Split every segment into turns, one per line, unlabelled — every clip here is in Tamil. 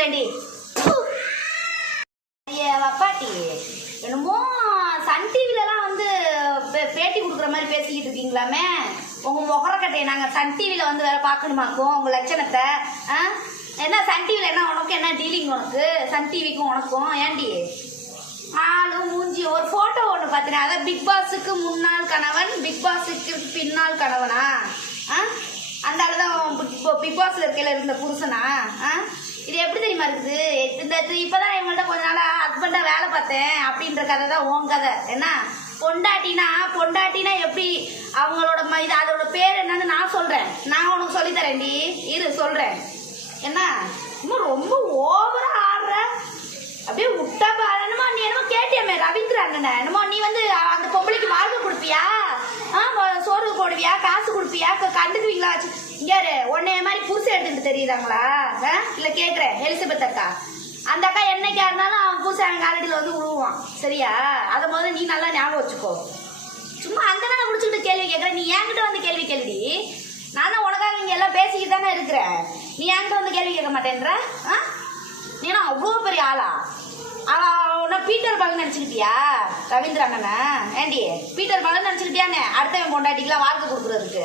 பேசுறேன்டி. வப்பாட்டி என்னமோ சன் டிவிலலாம் வந்து பே- பேட்டி கொடுக்குற மாதிரி பேசிக்கிட்டு இருக்கீங்களாமே. உங்க முகரக்கட்டையை நாங்கள் சன் டிவியில் வந்து வேற பார்க்கணுமாக்கும் உங்க லட்சணத்தை ஆ? என்ன சன் டிவியில் என்ன உனக்கு என்ன டீலிங் உனக்கு? சன் டிவிக்கும் உனக்கும் ஏண்டி ஆளு மூஞ்சி ஒரு போட்டோ ஒன்று பார்த்தேன் அதான் பிக் பாஸுக்கு முன்னாள் கணவன் பிக் பாஸுக்கு பின்னால் கணவனா? ஆ? அந்த அளவு தான் பிக் பாஸில் இருக்கையில் இருந்த புருஷனா? ஆ? இது எப்படி தெரியுமா இருக்குது? இந்த இப்பதான் இவங்கள்ட்ட கொஞ்ச நாளா ஹஸ்பண்டா வேலை பார்த்தேன் அப்படின்ற கதை தான் உன் கதை. என்ன? பொண்டாட்டினா பொண்டாட்டினா எப்படி அவங்களோட ம- இது அதோட பேர் என்னன்னு நான் சொல்றேன். நான் உனக்கு சொல்லி தரேன்டி. இரு சொல்றேன். என்ன? இன்னும் ரொம்ப ஓவரா ஆடுற? அப்படியே விட்டா பாரு. என்னமோ நீ என்னமோ கேட்டியமே ரவீந்திர அண்ணனை. என்னமோ நீ வந்து அந்த பொம்பளைக்கு வாழ்க்கை கொடுப்பியா? ஆ சோறு போடுவியா? காசு கொடுப்பியா? கண்டுக்குவீங்களா? வச்சு இங்க உன்னைய மாதிரி புதுசு எடுத்துட்டு தெரியுறாங்களா ஆ? கேட்குறேன் எலிசபெத் அக்கா. அந்த அக்கா என்னைக்கா இருந்தாலும் அவன் பூசை அவன் காலடியில் வந்து விழுவான் சரியா? அதை முதல்ல நீ நல்லா ஞாபகம் வச்சுக்கோ. சும்மா அந்த நாள் முடிச்சுக்கிட்டு கேள்வி கேட்குறேன் நீ என்கிட்ட வந்து கேள்வி கேள்வி நான் தான் உனக்காக இங்கே எல்லாம் பேசிக்கிட்டு தானே இருக்கிறேன். நீ என்கிட்ட வந்து கேள்வி கேட்க மாட்டேன்ற? ஆ? நீ அவ்வளோ பெரிய ஆளா? அவள் உன்னை பீட்டர் பாலன் நினச்சிக்கிட்டியா ரவீந்திர அண்ணனா? ஏண்டி? பீட்டர் பாலன் நினச்சிக்கிட்டியானே அடுத்தவன் பொண்டாட்டிக்கெல்லாம் வாழ்க்கை கொடுக்குறதுக்கு.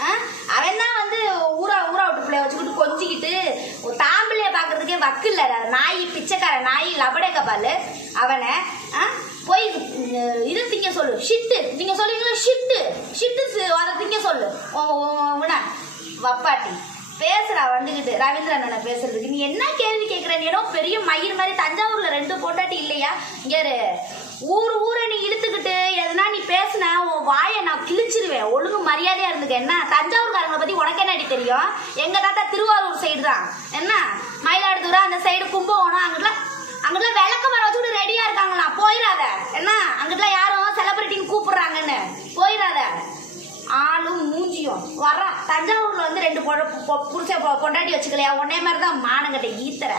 ஆ? அவன் தான் வந்து ஊரா ஊரா விட்டு பிள்ளைய வச்சுக்கிட்டு கொஞ்சிக்கிட்டு ஒரு தாம்பிள்ளைய பார்க்கறதுக்கே வக்கு இல்லை நாய் பிச்சைக்கார நாய் லபடே கபால் அவனை ஆ? போய் இது திங்க சொல்லு. ஷிட்டு நீங்க சொல்லுவீங்களா ஷிட்டு ஷிட்டு அதை திங்க சொல்லு. உன். வப்பாட்டி. பேசுறா வந்துகிட்டு. ரவீந்திர அண்ணனை பேசுறதுக்கு. நீ என்ன கேள்வி கேட்கிற நீ ஏதோ பெரிய மயிர் மாதிரி தஞ்சாவூர்ல ரெண்டு பொண்டாட்டி இல்லையா? இங்கே ஊர் ஊரை நீ இழுத்துக்கிட்டு எதுனா நீ பேசுன உன் வாயை நான் கிழிச்சிருவேன். ஒழுங்கு மரியாதையா இருந்துக்க. என்ன? தஞ்சாவூர்காரங்களை பத்தி உனக்கு என்னடி தெரியும்? எங்க தாத்தா திருவாரூர் சைடு தான். என்ன? மயிலாடுதுறை அந்த சைடு கும்பகோணம் அங்கெல்லாம் அங்கெல்லாம் விளக்க மரம் வச்சுட்டு ரெடியா இருக்காங்களாம் போயிடாத. என்ன? அங்கெல்லாம் யாரும் செலிபிரிட்டின்னு கூப்பிடுறாங்கன்னு. போயிடாத. ஆளும் மூஞ்சியும் வர்றா. தஞ்சாவூர்ல வந்து ரெண்டு பொ- பொ- பொ- பொண்டாட்டி வச்சுக்கலையா? உன்னே மாதிரி தான் மானங்கட்டை ஈத்தர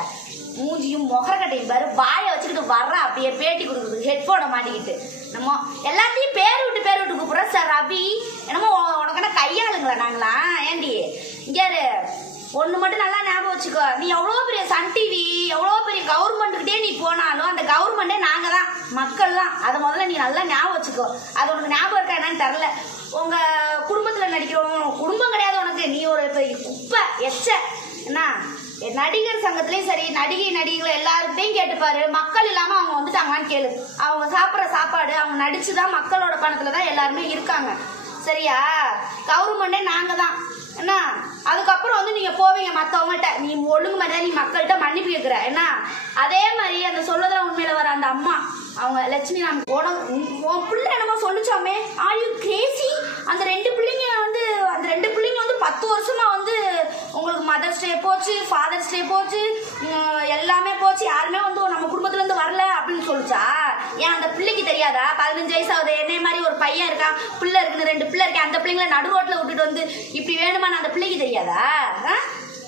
மூஞ்சியும் முகரக்கட்டையும் பாரு. வாயை வச்சுக்கிட்டு வர்றா அப்படியே பேட்டி கொடுக்குது. ஹெட்ஃபோனை மாட்டிக்கிட்டு. நம்ம எல்லாத்தையும் பேர் விட்டு பேர் விட்டு கூப்பிடுறோம் சார் ரவி. என்னமோ உனக்கான கையாளுங்களா நாங்களா? ஏண்டி? இங்கே ஒன்று மட்டும் நல்லா ஞாபகம் வச்சுக்கோ. நீ எவ்வளோ பெரிய சன் டிவி எவ்வளோ பெரிய கவர்மெண்ட்டுக்கிட்டே நீ போனாலும் மக்கள்லாம் மக்கள் தான் அதை முதல்ல நீ நல்லா ஞாபகம் வச்சுக்கோ. அது உனக்கு ஞாபகம் இருக்கா என்னன்னு தெரில உங்கள் குடும்பத்தில் நடிக்கிறவங்க குடும்பம் கிடையாது உனக்கு. நீ ஒரு இப்போ குப்பை எச்ச என்ன நடிகர் சங்கத்துலேயும் சரி நடிகை நடிகர்கள் எல்லாருக்கிட்டையும் கேட்டுப்பாரு மக்கள் இல்லாமல் அவங்க வந்துட்டாங்களான்னு கேளு. அவங்க சாப்பிட்ற சாப்பாடு அவங்க நடிச்சு தான் மக்களோட பணத்தில் தான் எல்லாருமே இருக்காங்க. சரியா? கவர்மெண்டே நாங்கள் தான் என்ன? அதுக்கப்புறம் வந்து நீங்க போவீங்க மத்தவங்கள்ட்ட. நீ ஒழுங்கு மாதிரி நீ மக்கள்கிட்ட மன்னிப்பு கேட்குற என்ன? அதே மாதிரி அந்த சொல்லதான் உண்மையில வர அந்த அம்மா அவங்க லட்சுமி ராம் உனக்கு உன் பிள்ளை என்னமோ சொல்லிச்சோமே? ஆர் யூ கிரேசி அந்த ரெண்டு பிள்ளைங்க வந்து அந்த ரெண்டு பிள்ளைங்க வந்து பத்து வருஷமா வந்து உங்களுக்கு மதர்ஸ் டே போச்சு ஃபாதர்ஸ் டே போச்சு எல்லாமே போச்சு. யாருமே வந்து நம்ம குடும்பத்துல இருந்து வரல அப்படின்னு சொல்லிச்சா? ஏன் அந்த பிள்ளைக்கு தெரியாதா? பதினஞ்சு வயசு ஆகுது என்னைய மாதிரி ஒரு பையன் இருக்கான். பிள்ளை இருக்குன்னு ரெண்டு பிள்ளை இருக்கேன் அந்த பிள்ளைங்கள நடு ரோட்ல விட்டுட்டு வந்து இப்படி வேணுமான்னு அந்த பிள்ளைக்கு தெரியாதா? ஆ?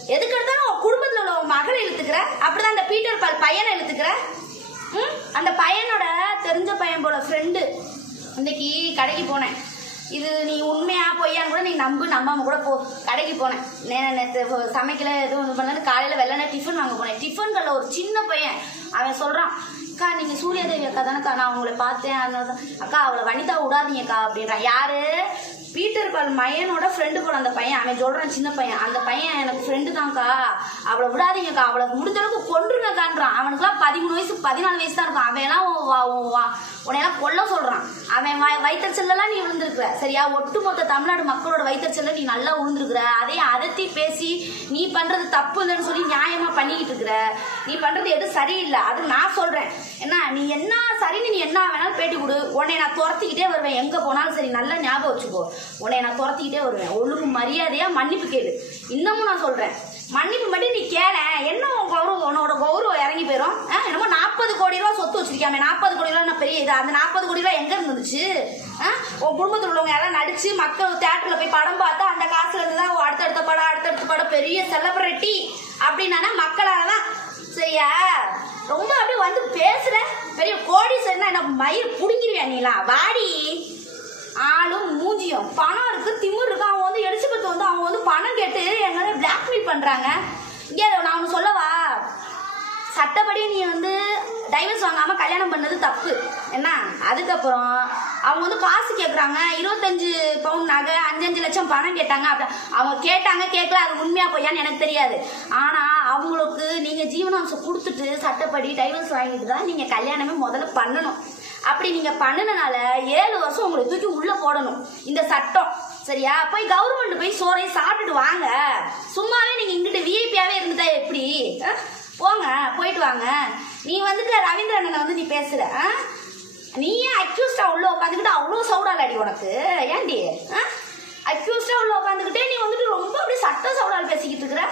எதுக்கு எடுத்தாலும் உன் குடும்பத்தில் உள்ள உன் மகளை இழுத்துக்கிற? அப்படிதான் அந்த பீட்டர் பால் பையனை இழுத்துக்கிற? ம்? அந்த பையனோட தெரிஞ்ச பையன் போல ஃப்ரெண்டு இன்னைக்கு கடைக்கு போனேன். இது நீ உண்மையா பொய்யான்னு கூட நீ நம்பு நம்பாம கூட போ. கடைக்கு போனேன். நே- நேற்று சமைக்கல எதுவும் இது காலையில் வெள்ளனே டிஃபன் வாங்க போனேன். டிஃபன்களில் ஒரு சின்ன பையன். அவன் சொல்கிறான் அக்கா நீங்க சூரியதேவி அக்கா தானக்கா நான் உங்களை பார்த்தேன். அதனால அக்கா அவளை வனிதா விடாதீங்கக்கா அப்படின்றான். யாரு? பீட்டர் பால் மையனோட ஃப்ரெண்டு போல அந்த பையன். அவன் சொல்றான் சின்ன பையன். அந்த பையன் எனக்கு ஃப்ரெண்டு தான்க்கா. அவளை விடாதீங்கக்கா. அவளை முடிஞ்ச அளவுக்கு கொன்றுங்கக்கான்றான். அவனுக்குலாம் பதிமூணு வயசு பதினாலு வயசு தான் இருக்கும். அவன் எல்லாம் வா- வா- உன்னையெல்லாம் கொல்ல சொல்றான். அவன் வய- நீ விழுந்திருக்கிற. சரியா? ஒட்டுமொத்த தமிழ்நாடு மக்களோட வயித்தறிச்சல்ல நீ நல்லா விழுந்திருக்கிற. அதையும் அதத்தி பேசி நீ பண்றது தப்பு இல்லைன்னு சொல்லி நியாயமா பண்ணிக்கிட்டு இருக்கிற. நீ பண்றது எதுவும் சரியில்லை. அது நான் சொல்றேன். என்ன? நீ என்ன சரின்னு நீ என்ன வேணாலும் பேட்டி கொடு. உன்னை நான் துரத்திக்கிட்டே வருவேன். எங்க போனாலும் சரி. நல்லா ஞாபகம் வச்சுக்கோ. உன்னை நான் துரத்திக்கிட்டே வருவேன். ஒழுங்கு மரியாதையா மன்னிப்பு கேளு. இன்னமும் நான் சொல்றேன். மன்னிப்பு மட்டும் நீ கேள. என்ன உன் கௌரவம்? உன்னோட கௌரவம் இறங்கி போயிடும் ஆ, என்னமோ நாற்பது கோடி ரூபா சொத்து வச்சிருக்காமே நாற்பது கோடி ரூபா என்ன பெரிய இது? அந்த நாற்பது கோடி ரூபா எங்க இருந்துச்சு? ஆ? உன் குடும்பத்தில் உள்ளவங்க எல்லாம் நடிச்சு மக்கள் தேட்டரில் போய் படம் பார்த்தா அந்த காசுல இருந்து தான் அடுத்தடுத்த படம் அடுத்தடுத்த படம் பெரிய செலப்ரிட்டி அப்படின்னா மக்களால தான் சரியா? ரொம்ப அப்படியே வந்து பேசுற. பெரிய கோடி சரினா என்ன மயிர் புடுங்கிருவியா நீலாம்? வாடி. ஆளும் மூஞ்சியும். பணம் இருக்கு திமிர் இருக்கு. அவங்க வந்து எலிசபெத் வந்து அவங்க வந்து பணம் கேட்டு எங்களை பிளாக்மெயில் பண்றாங்க. இங்கே நான் ஒன்று சொல்லவா? சட்டப்படி நீ வந்து டைவர்ஸ் வாங்காமல் கல்யாணம் பண்ணது தப்பு. என்ன? அதுக்கப்புறம் அவங்க வந்து காசு கேட்குறாங்க இருபத்தஞ்சு பவுன் நகை அஞ்சஞ்சு லட்சம் பணம் கேட்டாங்க. அப்படி அவங்க கேட்டாங்க கேட்கல. அது உண்மையாக பொய்யான்னு எனக்கு தெரியாது. ஆனால் அவங்களுக்கு நீங்கள் ஜீவனாம்சம் கொடுத்துட்டு சட்டப்படி டைவர்ஸ் வாங்கிட்டு தான் நீங்கள் கல்யாணமே முதல்ல பண்ணணும். அப்படி நீங்க பண்ணுனனால ஏழு வருஷம் உங்களை தூக்கி உள்ள போடணும். இந்த சட்டம். சரியா? போய் கவர்மெண்ட் போய் சோறையை சாப்பிட்டுட்டு வாங்க. சும்மாவே நீங்க இங்கிட்டு விஐபியாவே இருந்துட்டா எப்படி? ஆ? போங்க போயிட்டு வாங்க. நீ வந்துட்டு ரவீந்திர அண்ணனை வந்து நீ பேசுற. ஆ? நீ ஏன் அக்யூஸ்டா உள்ள உட்காந்துக்கிட்டு அவ்வளோ சவுடால் அடி உனக்கு. ஏன்டி? அக்யூஸ்டா உள்ள உட்காந்துக்கிட்டே நீ வந்துட்டு ரொம்ப அப்படியே சட்ட சவுடால் பேசிக்கிட்டு இருக்கிற?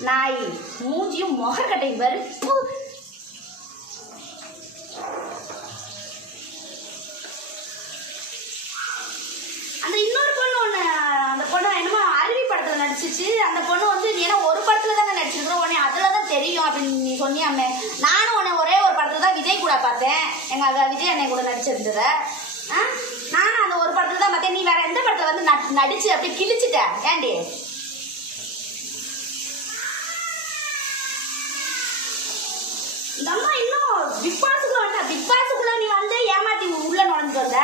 நாய் மூஞ்சியும் முகக்கட்டையும் பாரு ப்பு. அந்த இன்னொரு பொண்ணு ஒன்று அந்த பொண்ணு என்னமோ அருவி நடிச்சிச்சு. அந்த பொண்ணு வந்து நீ ஏன்னா ஒரு படத்தில் தானே நடிச்சிருக்கிற? உடனே அதில் தான் தெரியும் அப்படின்னு நீ சொன்னியாமே. நானும் உன்னை ஒரே ஒரு படத்தில் தான் விஜய் கூட பார்த்தேன். எங்கள் அக்கா விஜய் அண்ணன் கூட நடிச்சிருந்தத. ஆ? நானும் அந்த ஒரு படத்தில் தான் பார்த்தேன். நீ வேற எந்த படத்தில் வந்து நடிச்சு அப்படி கிழிச்சிட்ட? ஏண்டி? நம்ம இன்னும் பிக் பாஸுக்குள்ள வந்தா பிக் பாஸுக்குள்ள நீ வந்து ஏமாத்தி உள்ள நுழைஞ்சு வந்த.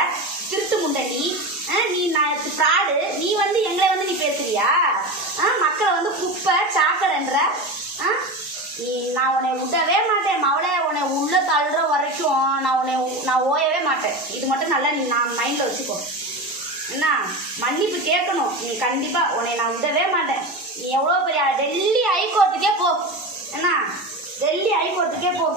திருட்டு முண்டை நீ. ஆ, நீ நான் ஃப்ராடு நீ வந்து நீ பேசுறியா ஆ, மக்களை வந்து குப்பை சாக்கடைன்ற ஆ? நீ நான் உன்னை விடவே மாட்டேன். மவளே உன்னை உள்ள தள்ளுற வரைக்கும் நான் உன்னை நான் ஓயவே மாட்டேன். இது மட்டும் நல்லா நீ நான் மைண்டில் வச்சுக்கோ. என்ன? மன்னிப்பு கேட்கணும். நீ கண்டிப்பா உன்னை நான் விடவே மாட்டேன் நீ எவ்வளோ பெரிய ஆளு. டெல்லி ஹைகோர்ட்டுக்கே போ என்ன டெல்லி ஹைகோர்ட்டுக்கே போ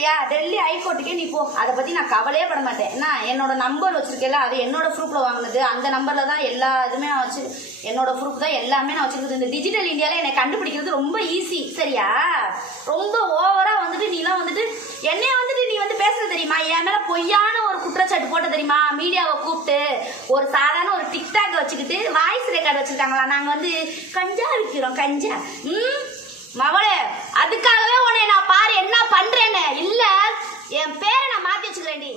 சரியா? டெல்லி ஹைகோர்ட்டுக்கே நீ போ. அதை பத்தி நான் கவலையே பட மாட்டேன். என்ன? என்னோட நம்பர் வச்சிருக்கேன்ல அது என்னோட ப்ரூஃப்ல வாங்கினது. அந்த நம்பர்ல தான் எல்லா இதுமே நான் வச்சு என்னோட ப்ரூஃப் தான் எல்லாமே நான் வச்சிருக்குது இந்த டிஜிட்டல் இந்தியால என்னை கண்டுபிடிக்கிறது ரொம்ப ஈஸி சரியா? ரொம்ப ஓவரா வந்துட்டு நீலாம் வந்துட்டு என்னைய வந்துட்டு நீ வந்து பேசுறது தெரியுமா? என் மேல பொய்யான ஒரு குற்றச்சாட்டு போட்ட தெரியுமா? மீடியாவை கூப்பிட்டு ஒரு சாதாரண ஒரு டிக்டாக் வச்சுக்கிட்டு வாய்ஸ் ரெக்கார்டு வச்சிருக்காங்களா? நாங்க வந்து கஞ்சா விற்கிறோம் கஞ்சா. ம்? மவளே அதுக்காகவே உன்னை நான் பாரு என்ன பண்றேன்னு. இல்ல என் பேரை நான் மாத்தி வச்சுக்கிறேன்டி.